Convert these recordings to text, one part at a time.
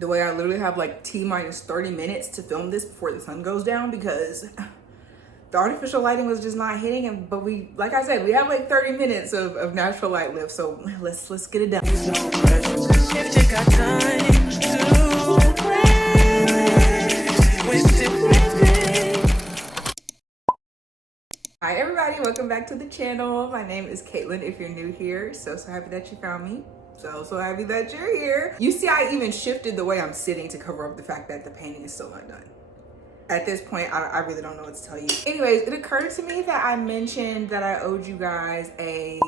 the way I literally have like T-minus 30 minutes to film this before the sun goes down because the artificial lighting was just not hitting. And but we, like I said, we have like 30 minutes of natural light left. So let's get it done. Hi everybody, welcome back to the channel. My name is Kaitlyn if you're new here. So happy that you found me. So happy that you're here. You see, I even shifted the way I'm sitting to cover up the fact that the painting is still not done. At this point, I really don't know what to tell you. Anyways, it occurred to me that I mentioned that I owed you guys a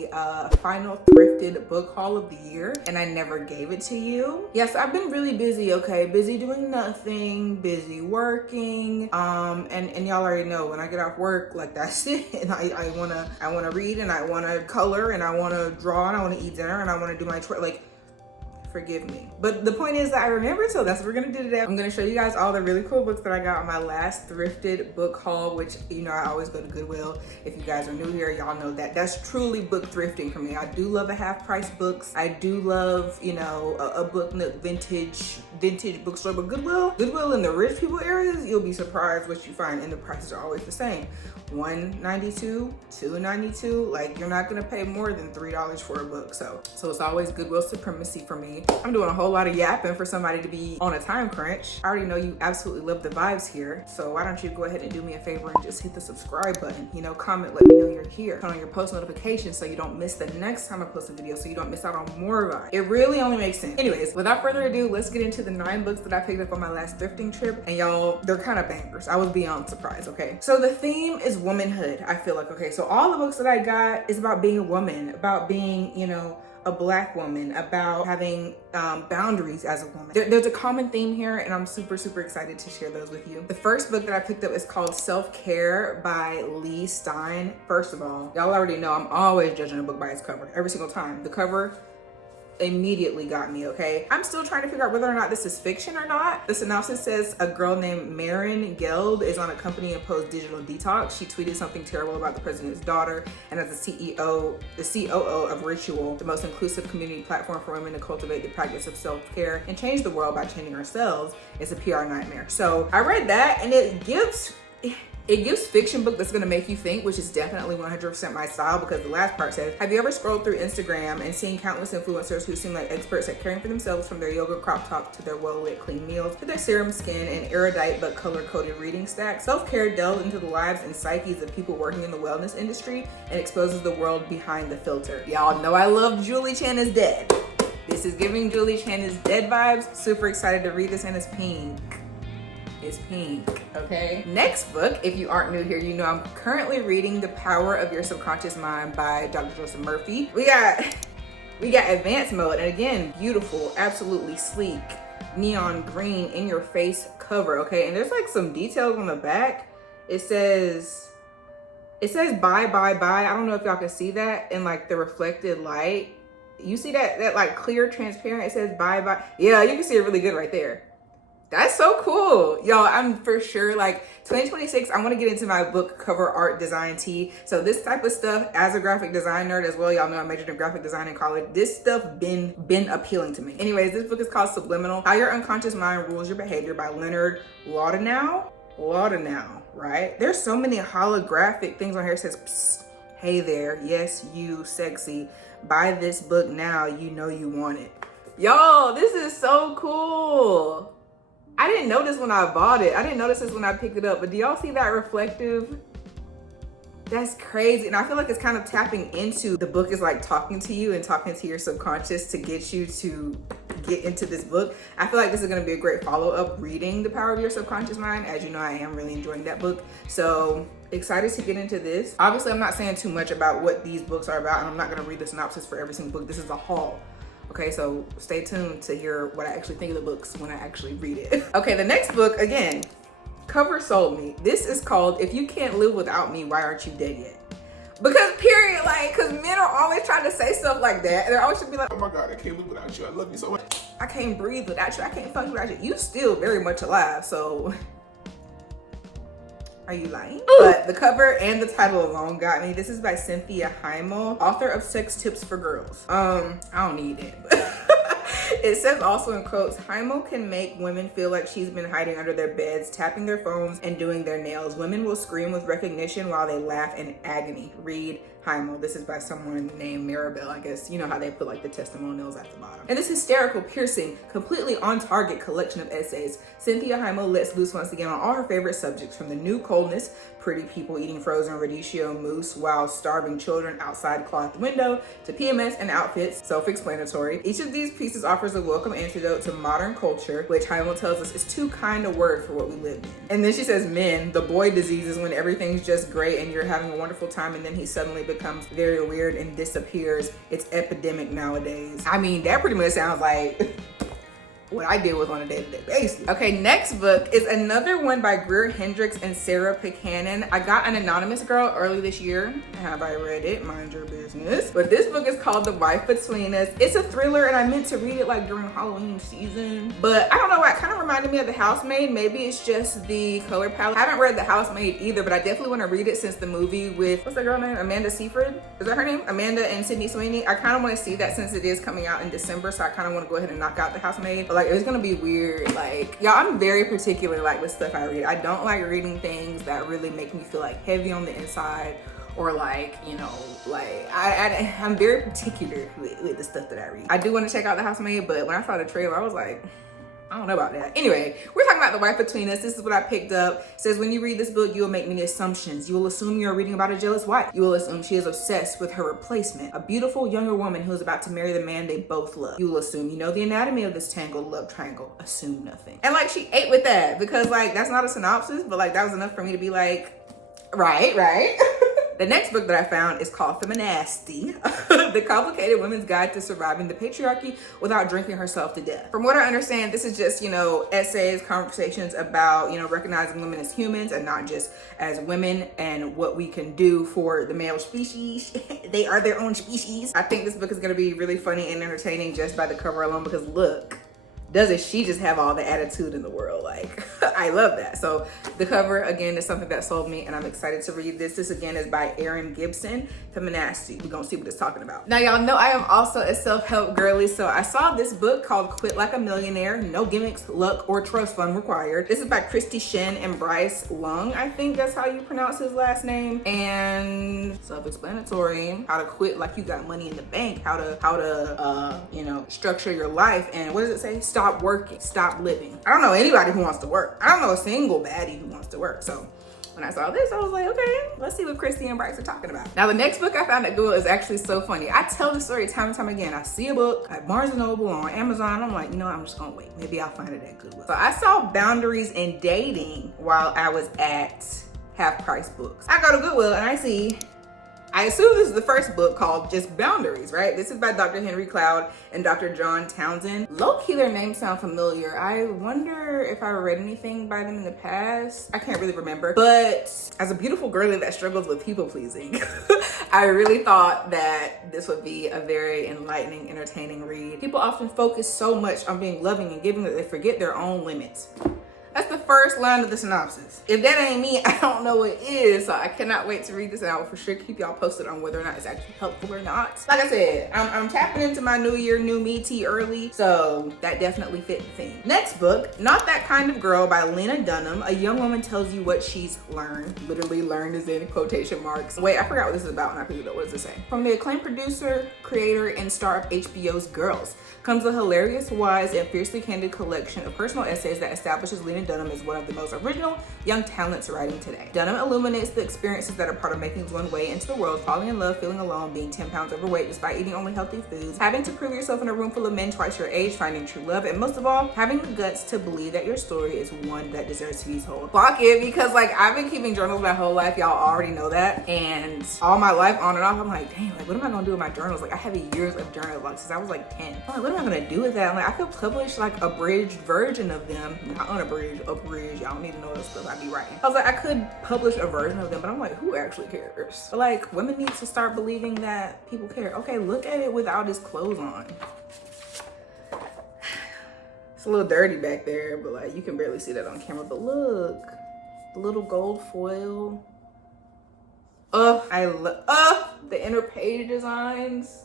final thrifted book haul of the year, and I never gave it to you. Yes, I've been really busy, okay? Busy doing nothing, busy working. And y'all already know when I get off work, like that's it. And I wanna read, and I wanna color, and I wanna draw, and I wanna eat dinner, and I wanna do my like, forgive me. But the point is that I remember, so that's what we're gonna do today. I'm gonna show you guys all the really cool books that I got on my last thrifted book haul, which, you know, I always go to Goodwill. If you guys are new here, y'all know that that's truly book thrifting for me. I do love a half price books. I do love, you know, a book nook vintage bookstore, but Goodwill in the rich people areas, you'll be surprised what you find, and the prices are always the same. $1.92, $2.92, like you're not gonna pay more than $3 for a book. So it's always Goodwill supremacy for me. I'm doing a whole lot of yapping for somebody to be on a time crunch. I already know you absolutely love the vibes here, so why don't you go ahead and do me a favor and just hit the subscribe button, you know, comment, let me know you're here, turn on your post notifications so you don't miss the next time I post a video, so you don't miss out on more vibes. It really only makes sense. Anyways, without further ado, let's get into the 9 books that I picked up on my last thrifting trip, and y'all, they're kind of bangers. I was beyond surprised, okay? So the theme is womanhood, I feel like, okay? So all the books that I got is about being a woman, about being, you know, a Black woman, about having boundaries as a woman. There's a common theme here, and I'm super excited to share those with you. The first book that I picked up is called Self-Care by Lee Stein. First of all, y'all already know I'm always judging a book by its cover, every single time. The cover immediately got me, okay? I'm still trying to figure out whether or not this is fiction or not. The synopsis says a girl named Maren Geld is on a company-imposed digital detox. She tweeted something terrible about the president's daughter, and as the COO of Ritual, the most inclusive community platform for women to cultivate the practice of self-care and change the world by changing ourselves, is a PR nightmare. So I read that, and it gives fiction book that's gonna make you think, which is definitely 100% my style, because the last part says, have you ever scrolled through Instagram and seen countless influencers who seem like experts at caring for themselves, from their yoga crop top to their well-lit clean meals to their serum skin and erudite but color-coded reading stacks? Self-care delves into the lives and psyches of people working in the wellness industry and exposes the world behind the filter. Y'all know I love Julie Chen is Dead. This is giving Julie Chen is Dead vibes. Super excited to read this, and it's pink. It's pink, okay? Next book, if you aren't new here, you know I'm currently reading The Power of Your Subconscious Mind by Dr. Joseph Murphy. We got advanced mode, and again, beautiful, absolutely sleek, neon green, in your face cover, okay? And there's like some details on the back. It says bye, bye, bye. I don't know if y'all can see that in like the reflected light. You see that like clear, transparent, it says bye, bye. Yeah, you can see it really good right there. That's so cool. Y'all, I'm for sure, like 2026, I want to get into my book cover art design tea. So this type of stuff, as a graphic design nerd as well, y'all know I majored in graphic design in college, this stuff been appealing to me. Anyways, this book is called Subliminal: How Your Unconscious Mind Rules Your Behavior by Leonard Laudenau, right? There's so many holographic things on here. It says, psst, hey there, yes, you sexy. Buy this book now, you know you want it. Y'all, this is so cool. I didn't notice when I bought it. I didn't notice this when I picked it up, but do y'all see that reflective? That's crazy. And I feel like it's kind of tapping into, the book is like talking to you and talking to your subconscious to get you to get into this book. I feel like this is gonna be a great follow-up reading The Power of Your Subconscious Mind. As you know, I am really enjoying that book. So excited to get into this. Obviously, I'm not saying too much about what these books are about, and I'm not gonna read the synopsis for every single book. This is a haul. Okay, so stay tuned to hear what I actually think of the books when I actually read it. Okay, the next book, again, cover sold me. This is called If You Can't Live Without Me, Why Aren't You Dead Yet? Because period, like, because men are always trying to say stuff like that. They're always should be like, oh my God, I can't live without you. I love you so much. I can't breathe without you. I can't function without you. You still very much alive, so are you lying? But the cover and the title alone got me. This is by Cynthia Heimel, author of Sex Tips for Girls. I don't need it. It says also in quotes, Hymo can make women feel like she's been hiding under their beds, tapping their phones, and doing their nails. Women will scream with recognition while they laugh in agony. Read Hymo. This is by someone named Maribel, I guess. You know how they put like the testimonials at the bottom. In this hysterical, piercing, completely on target collection of essays, Cynthia Hymo lets loose once again on all her favorite subjects, from the new coldness, pretty people eating frozen radicchio mousse while starving children outside cloth window, to PMS and outfits, self-explanatory. Each of these pieces offers a welcome antidote to modern culture, which Hymo tells us is too kind a word for what we live in. And then she says, men, the boy disease is when everything's just great and you're having a wonderful time, and then he suddenly becomes very weird and disappears. It's epidemic nowadays. I mean, that pretty much sounds like what I deal with on a day-to-day basis. Okay, next book is another one by Greer Hendricks and Sarah Buchanan. I got An Anonymous Girl early this year. Have I read it? Mind your business. But this book is called The Wife Between Us. It's a thriller, and I meant to read it like during Halloween season, but I don't know why, it kind of reminded me of The Housemaid. Maybe it's just the color palette. I haven't read The Housemaid either, but I definitely want to read it since the movie with, what's that girl name? Amanda Seyfried? Is that her name? Amanda and Sydney Sweeney. I kind of want to see that since it is coming out in December, so I kind of want to go ahead and knock out The Housemaid. But like, it's gonna be weird. Like, y'all, I'm very particular like with stuff I read. I don't like reading things that really make me feel like heavy on the inside, or like, you know, like I'm very particular with the stuff that I read. I do want to check out The Housemaid, but when I saw the trailer, I was like, I don't know about that. Anyway, we're talking about The Wife Between Us. This is what I picked up. It says, when you read this book, you will make many assumptions. You will assume you're reading about a jealous wife. You will assume she is obsessed with her replacement, a beautiful younger woman who is about to marry the man they both love. You will assume you know the anatomy of this tangled love triangle. Assume nothing. And like, she ate with that, because like, that's not a synopsis, but like, that was enough for me to be like, right. The next book that I found is called Feminasty, The Complicated Women's Guide to Surviving the Patriarchy Without Drinking Herself to Death. From what I understand, this is just, you know, essays, conversations about, you know, recognizing women as humans and not just as women, and what we can do for the male species. They are their own species. I think this book is going to be really funny and entertaining just by the cover alone, because look, doesn't she just have all the attitude in the world? Like, I love that. So the cover, again, is something that sold me, and I'm excited to read this. This, again, is by Erin Gibson, Feminasty. We're gonna see what it's talking about. Now, y'all know I am also a self-help girly, so I saw this book called Quit Like a Millionaire, No Gimmicks, Luck, or Trust Fund Required. This is by Christy Shen and Bryce Lung. I think that's how you pronounce his last name. And self-explanatory, how to quit like you got money in the bank, how to you know, structure your life. And what does it say? Stop working, stop living. I don't know anybody who wants to work. I don't know a single baddie who wants to work. So when I saw this, I was like, okay, let's see what Christy and Bryce are talking about. Now, the next book I found at Google is actually so funny. I tell the story time and time again. I see a book at Barnes & Noble or on Amazon. I'm like, you know what? I'm just gonna wait. Maybe I'll find it at Goodwill. So I saw Boundaries in Dating while I was at Half Price Books. I go to Goodwill and I assume this is the first book, called just Boundaries, right? This is by Dr. Henry Cloud and Dr. John Townsend. Low-key, their names sound familiar. I wonder if I read anything by them in the past. I can't really remember. But as a beautiful girly that struggles with people-pleasing, I really thought that this would be a very enlightening, entertaining read. People often focus so much on being loving and giving that they forget their own limits. That's the first line of the synopsis. If that ain't me, I don't know what is. So I cannot wait to read this, and I will for sure keep y'all posted on whether or not it's actually helpful or not. Like I said, I'm tapping into my new year, new me tea early, so that definitely fit the theme. Next book, Not That Kind of Girl by Lena Dunham. A young woman tells you what she's learned. Literally learned is in quotation marks. Wait, I forgot what this is about, and I figured out what does it say. From the acclaimed producer, creator, and star of HBO's Girls comes a hilarious, wise, and fiercely candid collection of personal essays that establishes Lena Dunham as one of the most original young talents writing today. Dunham illuminates the experiences that are part of making one way into the world, falling in love, feeling alone, being 10 pounds overweight despite eating only healthy foods, having to prove yourself in a room full of men twice your age, finding true love, and most of all, having the guts to believe that your story is one that deserves to be told. Fuck it, because like, I've been keeping journals my whole life. Y'all already know that. And all my life on and off, I'm like, dang, like, what am I gonna do with my journals? Like, I have years of journals, like, since I was like 10. I'm like, what am I gonna do with that? I'm like, I could publish like a abridged version of them, not unabridged, abridged. Y'all don't need to know this stuff I be writing. I was like, I could publish a version of them, but I'm like, who actually cares? But like, women need to start believing that people care. Okay, look at it without his clothes on. It's a little dirty back there, but like, you can barely see that on camera. But look, the little gold foil. I love the inner page designs.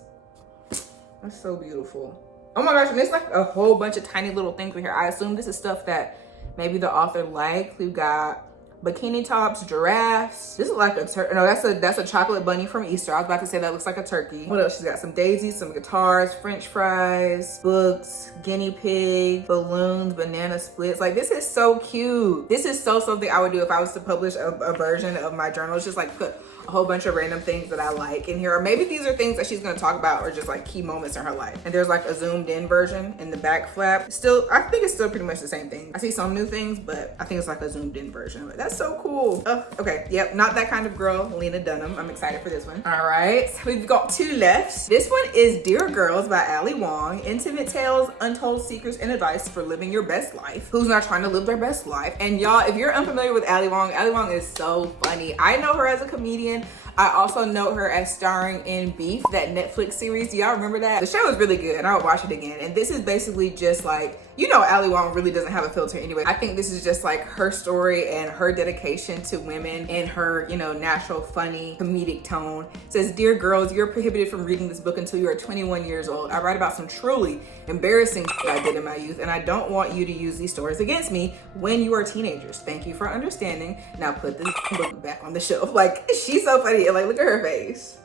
That's so beautiful. Oh my gosh, and it's like a whole bunch of tiny little things in here. I assume this is stuff that maybe the author liked. We've got bikini tops, giraffes. This is like a turkey. No, that's a chocolate bunny from Easter. I was about to say that looks like a turkey. What else? She's got some daisies, some guitars, French fries, books, guinea pig, balloons, banana splits. Like, this is so cute. This is so something I would do if I was to publish a version of my journal. It's just like put a whole bunch of random things that I like in here, or maybe these are things that she's gonna talk about, or just like key moments in her life. And there's like a zoomed in version in the back flap. Still, I think it's still pretty much the same thing. I see some new things, but I think it's like a zoomed in version. But that's so cool. Okay, yep, not that kind of girl, Lena Dunham. I'm excited for this one. All right, we've got 2 left. This one is Dear Girls by Ali Wong. Intimate tales, untold secrets, and advice for living your best life. Who's not trying to live their best life? And y'all, if you're unfamiliar with Ali Wong is so funny. I know her as a comedian. I also know her as starring in Beef, that Netflix series. Do y'all remember that? The show is really good and I would watch it again. And this is basically just like, you know, Ali Wong really doesn't have a filter anyway. I think this is just like her story and her dedication to women and her, you know, natural, funny, comedic tone. It says, Dear girls, you're prohibited from reading this book until you are 21 years old. I write about some truly embarrassing shit I did in my youth, and I don't want you to use these stories against me when you are teenagers. Thank you for understanding. Now put this book back on the shelf. Like, she's so funny. And like, look at her face.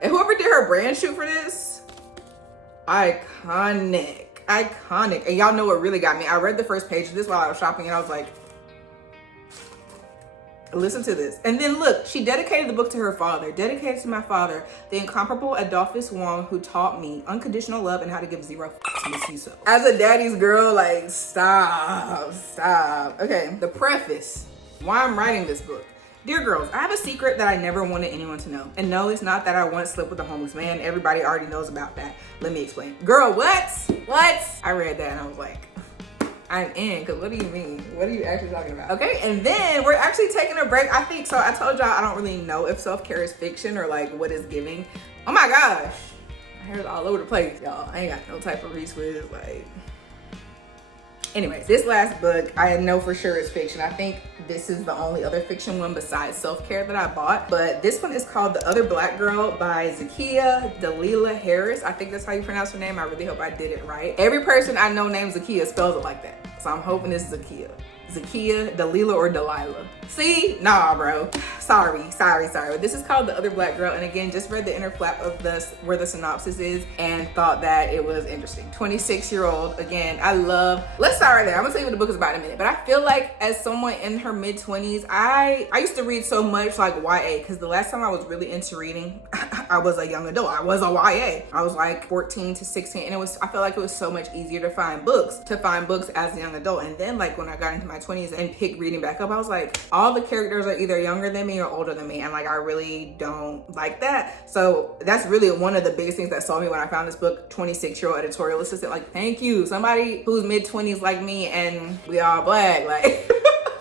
And whoever did her brand shoot for this, iconic. And y'all know what really got me. I read the first page of this while I was shopping and I was like, listen to this. And then look, she dedicated the book to her father. Dedicated to my father, the incomparable Adolphus Wong, who taught me unconditional love and how to give 0 to Miss Yuso. As a daddy's girl, like, stop. Okay, the preface. Why I'm writing this book. Dear girls, I have a secret that I never wanted anyone to know. And no, it's not that I once slept with a homeless man. Everybody already knows about that. Let me explain. Girl, what? I read that and I was like, I'm in, because what do you mean? What are you actually talking about? Okay, and then we're actually taking a break. I think, so I told y'all I don't really know if self-care is fiction or like what is giving. Oh my gosh. My hair's all over the place, y'all. I ain't got no type of retwist, like. Anyways, this last book, I know for sure it's fiction. I think this is the only other fiction one besides Self-Care that I bought. But this one is called The Other Black Girl by Zakiya Dalila Harris. I think that's how you pronounce her name. I really hope I did it right. Every person I know named Zakiya spells it like that. So I'm hoping this is Zakiya. Zakiya, Dalila, or Delilah. See? Nah, bro. Sorry. This is called The Other Black Girl. And again, just read the inner flap of where the synopsis is and thought that it was interesting. 26-year-old. Again, let's start right there. I'm gonna tell you what the book is about in a minute. But I feel like as someone in her mid-20s, I used to read so much like YA, because the last time I was really into reading, I was a young adult. I was a YA. I was like 14 to 16. And I felt like it was so much easier to find books as a young adult. And then like when I got into my 20s and picked reading back up, I was like, all the characters are either younger than me or older than me, and like I really don't like that. So that's really one of the biggest things that saw me when I found this book, 26-year-old editorial assistant. Like, thank you, somebody who's mid-20s like me and we all black, like.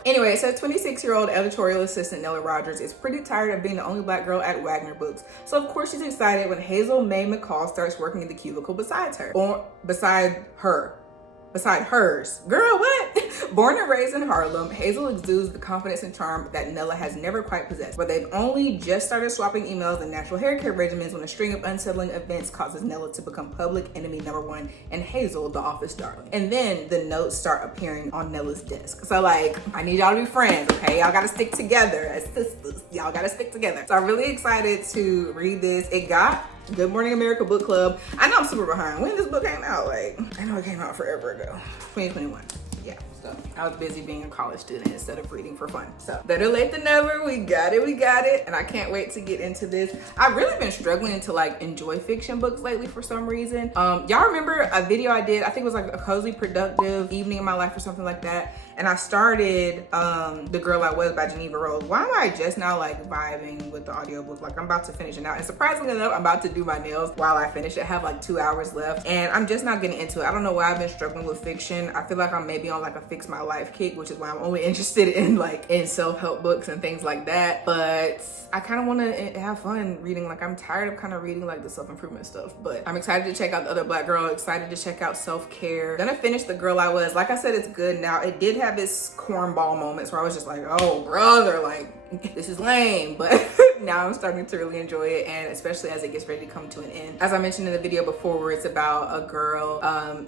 Anyway, it says 26-year-old editorial assistant Nella Rogers is pretty tired of being the only black girl at Wagner Books. So of course she's excited when Hazel May McCall starts working in the cubicle beside hers. Girl, what? Born and raised in Harlem, Hazel exudes the confidence and charm that Nella has never quite possessed. But they've only just started swapping emails and natural hair care regimens when a string of unsettling events causes Nella to become public enemy #1 and Hazel the office darling. And then the notes start appearing on Nella's desk. So like, I need y'all to be friends, okay? Y'all gotta stick together as sisters. Y'all gotta stick together. So I'm really excited to read this. It got Good Morning America Book Club. I know I'm super behind. When this book came out? Like, I know it came out forever ago. 2021. Yeah, so I was busy being a college student instead of reading for fun. So better late than never. We got it. And I can't wait to get into this. I've really been struggling to like enjoy fiction books lately for some reason. Y'all remember a video I did? I think it was like a cozy, productive evening in my life or something like that. And I started The Girl I Was by Geneva Rose. Why am I just now like vibing with the audiobook? Like I'm about to finish it now. And surprisingly enough, I'm about to do my nails while I finish it. I have like 2 hours left and I'm just not getting into it. I don't know why I've been struggling with fiction. I feel like I'm maybe on like a fix my life kick, which is why I'm only interested in self-help books and things like that. But I kind of want to have fun reading. Like I'm tired of kind of reading like the self-improvement stuff. But I'm excited to check out The Other Black Girl. Excited to check out Self-Care. Gonna finish The Girl I Was. Like I said, it's good now. It did have its cornball moments where I was just like, oh brother, like this is lame, but now I'm starting to really enjoy it, and especially as it gets ready to come to an end. As I mentioned in the video before, where it's about a girl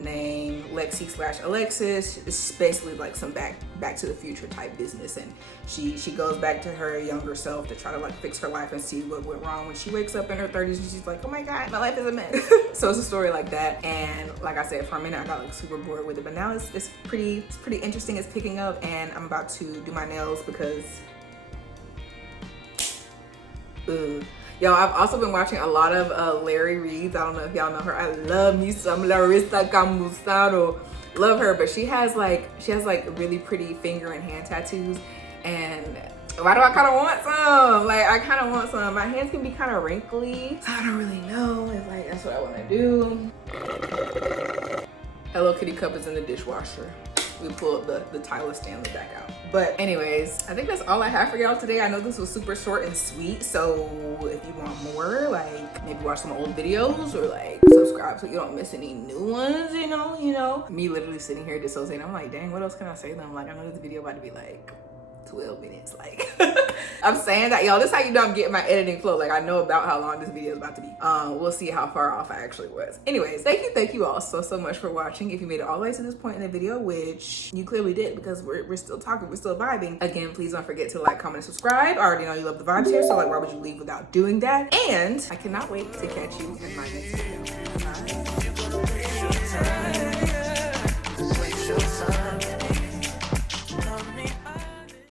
named Lexi/Alexis. It's basically like some back to the future type business, and she goes back to her younger self to try to like fix her life and see what went wrong when she wakes up in her 30s and she's like, oh my god, my life is a mess. So it's a story like that, and like I said, for a minute I got like super bored with it, but now it's pretty interesting. It's picking up, and I'm about to do my nails because yo, I've also been watching a lot of Larry Reeves. I don't know if y'all know her. I love me some Larissa Camusaro. Love her, but she has like really pretty finger and hand tattoos, and why do I kind of want some? Like, I kind of want some. My hands can be kind of wrinkly, so I don't really know if like that's what I want to do. Hello Kitty cup is in the dishwasher. We pulled the Tyler Stanley back out. But anyways, I think that's all I have for y'all today. I know this was super short and sweet, so if you want more, like maybe watch some old videos or like subscribe so you don't miss any new ones, you know. Me literally sitting here dissociating. I'm like, dang, what else can I say to them? Like, I know this video about to be like 12 minutes, like I'm saying that, y'all, this is how you know I'm getting my editing flow. Like, I know about how long this video is about to be. We'll see how far off I actually was. Anyways, thank you all so much for watching. If you made it all the way to this point in the video, which you clearly did because we're still talking, we're still vibing. Again, please don't forget to like, comment, and subscribe. I already know you love the vibes here, so like, why would you leave without doing that? And I cannot wait to catch you in my next video. Bye.